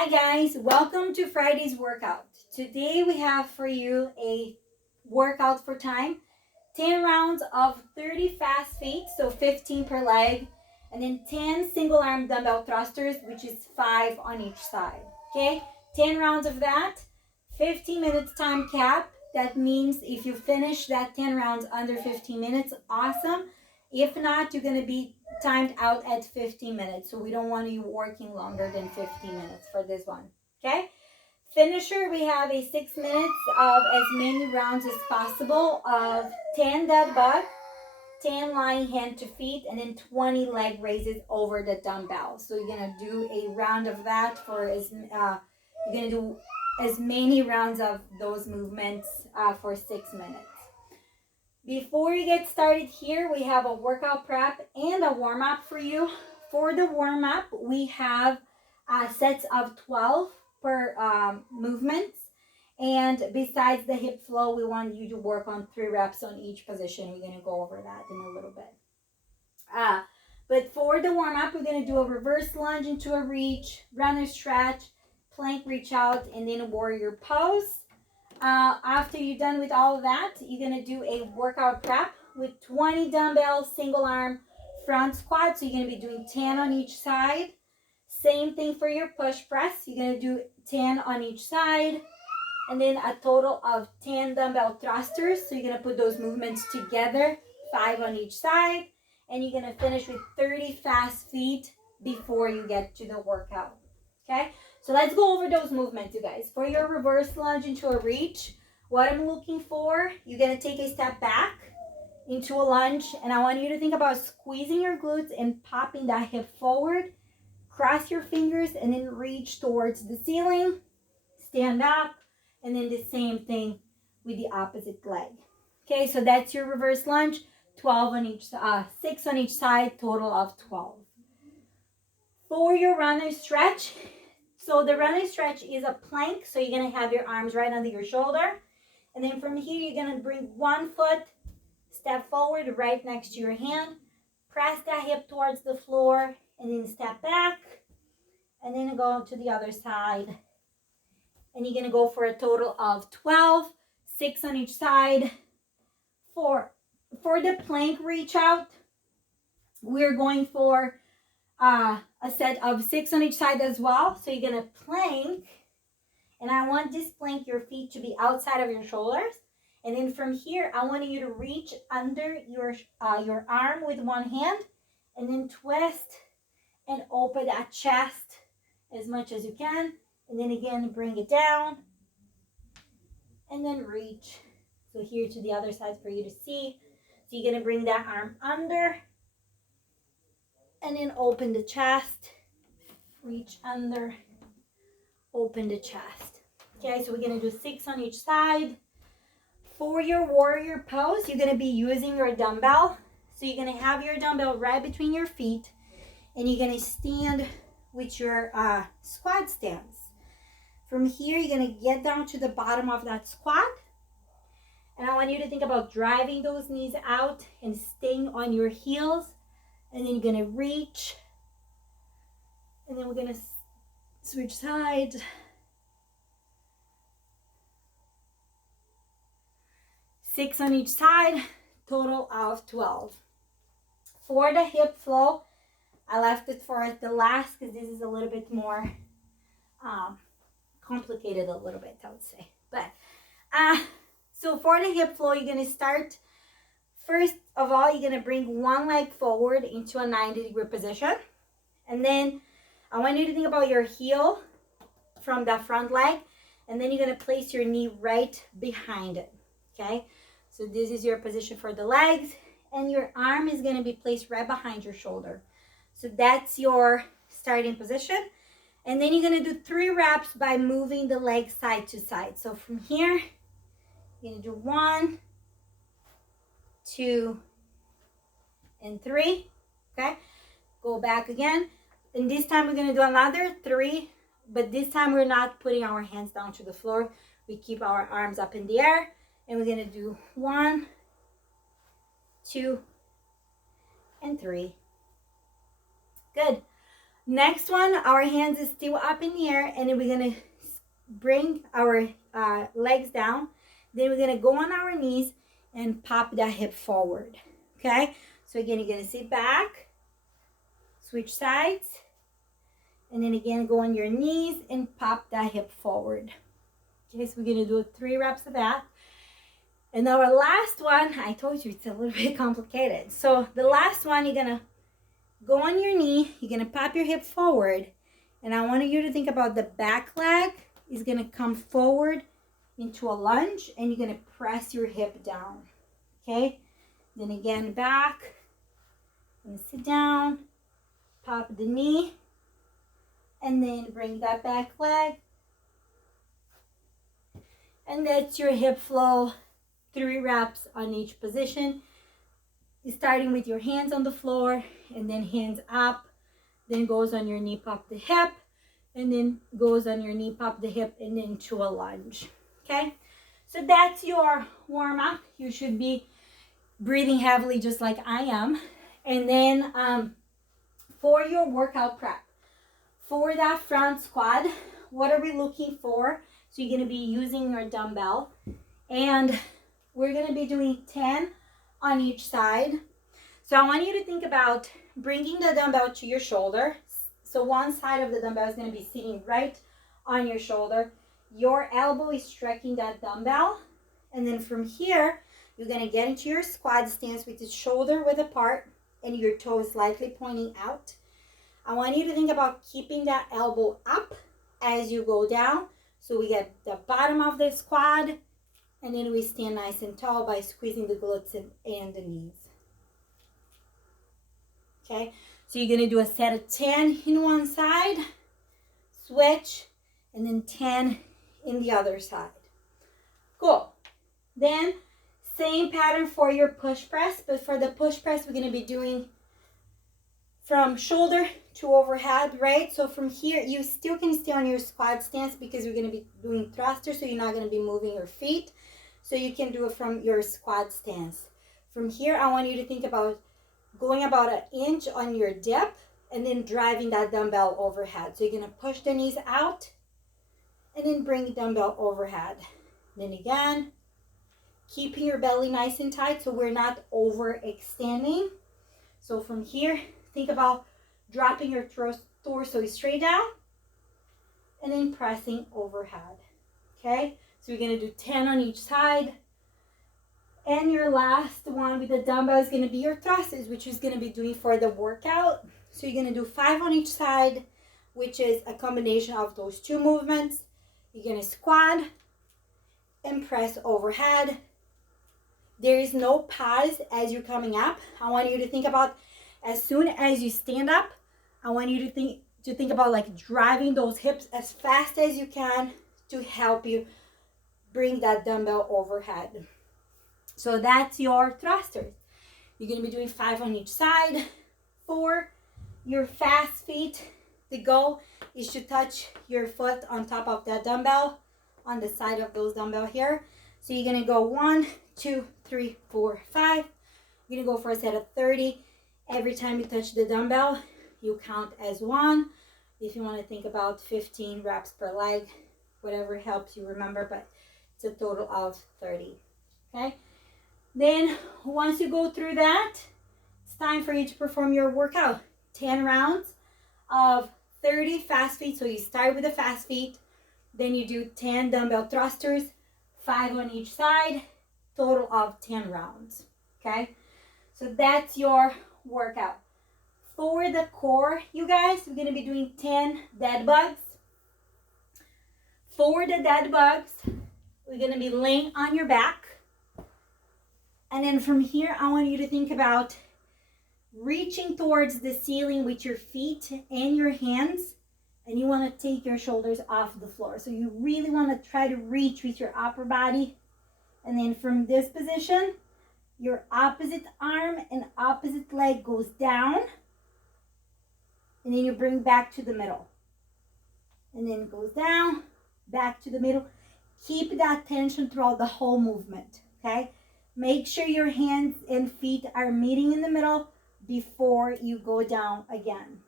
Hi guys, welcome to Friday's workout. Today we have for you a workout for time. 10 rounds of 30 fast feet, so 15 per leg, and then 10 single arm dumbbell thrusters, which is 5 on each side. Okay? 10 rounds of that, 15 minutes time cap. That means if you finish that 10 rounds under 15 minutes, awesome. If not, you're going to be timed out at 15 minutes. So we don't want you working longer than 15 minutes for this one. Okay? Finisher, we have a 6 minutes of as many rounds as possible of 10 dead bug, 10 lying hand to feet, and then 20 leg raises over the dumbbell. So you're gonna do a round of that for you're gonna do as many rounds of those movements for 6 minutes. Before you get started here, we have a workout prep and a warm up for you. For the warm up, we have sets of 12 per movements. And besides the hip flow, we want you to work on 3 reps on each position. We're going to go over that in a little bit. But for the warm up, we're going to do a reverse lunge into a reach, runner stretch, plank reach out, and then a warrior pose. After you're done with all of that, you're going to do a workout prep with 20 dumbbells, single arm front squat. So you're going to be doing 10 on each side. Same thing for your push press. You're going to do 10 on each side. And then a total of 10 dumbbell thrusters. So you're going to put those movements together, 5 on each side. And you're going to finish with 30 fast feet before you get to the workout. Okay? So let's go over those movements, you guys. For your reverse lunge into a reach, what I'm looking for, you're going to take a step back into a lunge. And I want you to think about squeezing your glutes and popping that hip forward. Cross your fingers and then reach towards the ceiling. Stand up. And then the same thing with the opposite leg. Okay, so that's your reverse lunge. 12 on each, 6 on each side, total of 12. For your runner stretch, so the running stretch is a plank, so you're going to have your arms right under your shoulder. And then from here, you're going to bring one foot, step forward right next to your hand. Press that hip towards the floor, and then step back. And then go to the other side. And you're going to go for a total of 12, 6 on each side. For the plank reach out, we're going for a set of 6 on each side as well. So you're going to plank, and I want this plank, your feet to be outside of your shoulders. And then from here, I want you to reach under your arm with one hand, and then twist and open that chest as much as you can. And then again, bring it down, and then reach. So here to the other side for you to see. So you're going to bring that arm under, and then open the chest, reach under, open the chest. Okay, so we're going to do 6 on each side. For your warrior pose, you're going to be using your dumbbell. So you're going to have your dumbbell right between your feet, and you're going to stand with your squat stance. From here, you're going to get down to the bottom of that squat. And I want you to think about driving those knees out and staying on your heels. And then you're going to reach. And then we're going to switch sides. 6 on each side, total of 12. For the hip flow, I left it for the last because this is a little bit more complicated a little bit, I would say. But so for the hip flow, you're going to start, first of all, you're going to bring one leg forward into a 90-degree position. And then I want you to think about your heel from the front leg. And then you're going to place your knee right behind it. Okay? So this is your position for the legs. And your arm is going to be placed right behind your shoulder. So that's your starting position. And then you're going to do 3 reps by moving the leg side to side. So from here, you're going to do 1, 2, and 3. Okay? Go back again. And this time we're going to do another 3. But this time we're not putting our hands down to the floor. We keep our arms up in the air. And we're going to do 1, 2, and 3. Good. Next one, our hands is still up in the air, and then we're gonna bring our legs down. Then we're gonna go on our knees and pop that hip forward. Okay, so again, you're gonna sit back, switch sides, and then again, go on your knees and pop that hip forward. Okay, so we're gonna do 3 reps of that. And our last one, I told you it's a little bit complicated. So the last one, you're gonna go on your knee, you're gonna pop your hip forward, and I want you to think about the back leg is gonna come forward into a lunge, and you're gonna press your hip down. Okay, then again back, and sit down, pop the knee, and then bring that back leg, and that's your hip flow. 3 reps on each position. You're starting with your hands on the floor, and then hands up, then goes on your knee, pop the hip, and then goes on your knee, pop the hip, and then to a lunge. Okay, so that's your warm-up. You should be breathing heavily just like I am. And then for your workout prep, for that front squat, what are we looking for? So you're going to be using your dumbbell, and we're going to be doing 10 on each side. So I want you to think about bringing the dumbbell to your shoulder. So one side of the dumbbell is going to be sitting right on your shoulder. Your elbow is striking that dumbbell. And then from here, you're going to get into your squat stance with the shoulder width apart and your toes slightly pointing out. I want you to think about keeping that elbow up as you go down. So we get the bottom of the squat, and then we stand nice and tall by squeezing the glutes and the knees. Okay, so you're going to do a set of 10 in one side, switch, and then 10 in the other side. Cool. Then same pattern for your push press, but for the push press, we're going to be doing from shoulder to overhead, right? So from here, you still can stay on your squat stance because we're going to be doing thrusters, so you're not going to be moving your feet. So you can do it from your squat stance. From here, I want you to think about going about 1 inch on your dip and then driving that dumbbell overhead. So you're going to push the knees out and then bring the dumbbell overhead. Then again, keeping your belly nice and tight so we're not overextending. So from here, think about dropping your torso straight down and then pressing overhead. Okay, so we're going to do 10 on each side. And your last one with the dumbbell is going to be your thrusters, which is going to be doing for the workout. So you're going to do 5 on each side, which is a combination of those 2 movements. You're going to squat and press overhead. There is no pause as you're coming up. I want you to think about as soon as you stand up, I want you to think about like driving those hips as fast as you can to help you bring that dumbbell overhead. So that's your thrusters. You're going to be doing 5 on each side. For your fast feet, the goal is to touch your foot on top of that dumbbell on the side of those dumbbell here. So you're going to go 1, 2, 3, 4, 5. You're going to go for a set of 30. Every time you touch the dumbbell, you count as 1. If you want to think about 15 reps per leg, whatever helps you remember, but it's a total of 30. Okay? Then once you go through that, it's time for you to perform your workout. 10 rounds of 30 fast feet. So you start with the fast feet, then you do 10 dumbbell thrusters, 5 on each side, total of 10 rounds. Okay, so that's your workout. For the core, you guys, we're going to be doing 10 dead bugs. For the dead bugs, we're going to be laying on your back. And then from here, I want you to think about reaching towards the ceiling with your feet and your hands. And you want to take your shoulders off the floor. So you really want to try to reach with your upper body. And then from this position, your opposite arm and opposite leg goes down. And then you bring back to the middle. And then it goes down, back to the middle. Keep that tension throughout the whole movement, okay? Make sure your hands and feet are meeting in the middle before you go down again.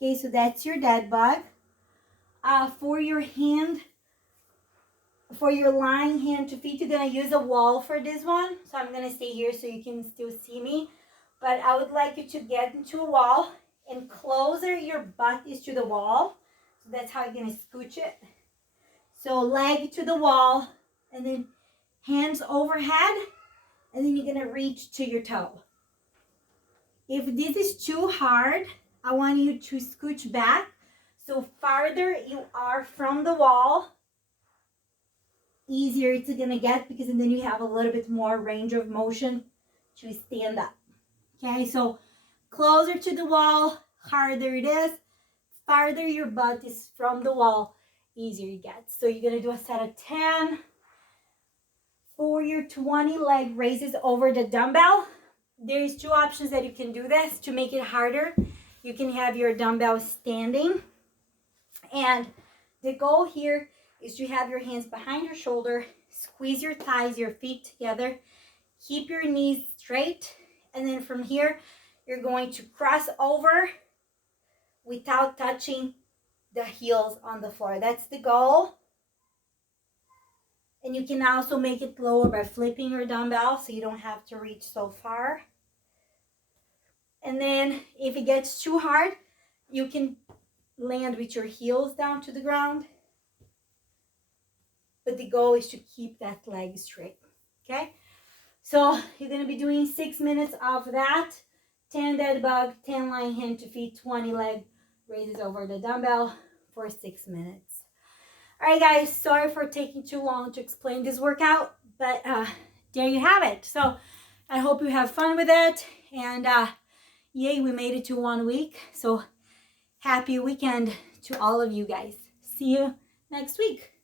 Okay, so that's your dead bug. For your hand, for your lying hand to feet, you're gonna use a wall for this one. So I'm gonna stay here so you can still see me. But I would like you to get into a wall, and closer your butt is to the wall. So that's how you're gonna scooch it. So leg to the wall, and then hands overhead, and then you're gonna reach to your toe. If this is too hard, I want you to scooch back. So farther you are from the wall, easier it's gonna get, because then you have a little bit more range of motion to stand up. Okay, so closer to the wall, harder it is. Farther your butt is from the wall, easier it gets. So you're gonna do a set of 10. For your 20 leg raises over the dumbbell, there's two options that you can do this to make it harder. You can have your dumbbell standing, and the goal here is to have your hands behind your shoulder, squeeze your thighs, your feet together, keep your knees straight, and then from here, you're going to cross over without touching the heels on the floor. That's the goal. And you can also make it lower by flipping your dumbbell so you don't have to reach so far. And then if it gets too hard, you can land with your heels down to the ground. But the goal is to keep that leg straight, okay? So you're gonna be doing 6 minutes of that. 10 dead bug, 10 lying hand to feet, 20 leg raises over the dumbbell for 6 minutes. All right, guys, sorry for taking too long to explain this workout, but there you have it. So I hope you have fun with it, and yay, we made it to 1 week. So happy weekend to all of you guys. See you next week.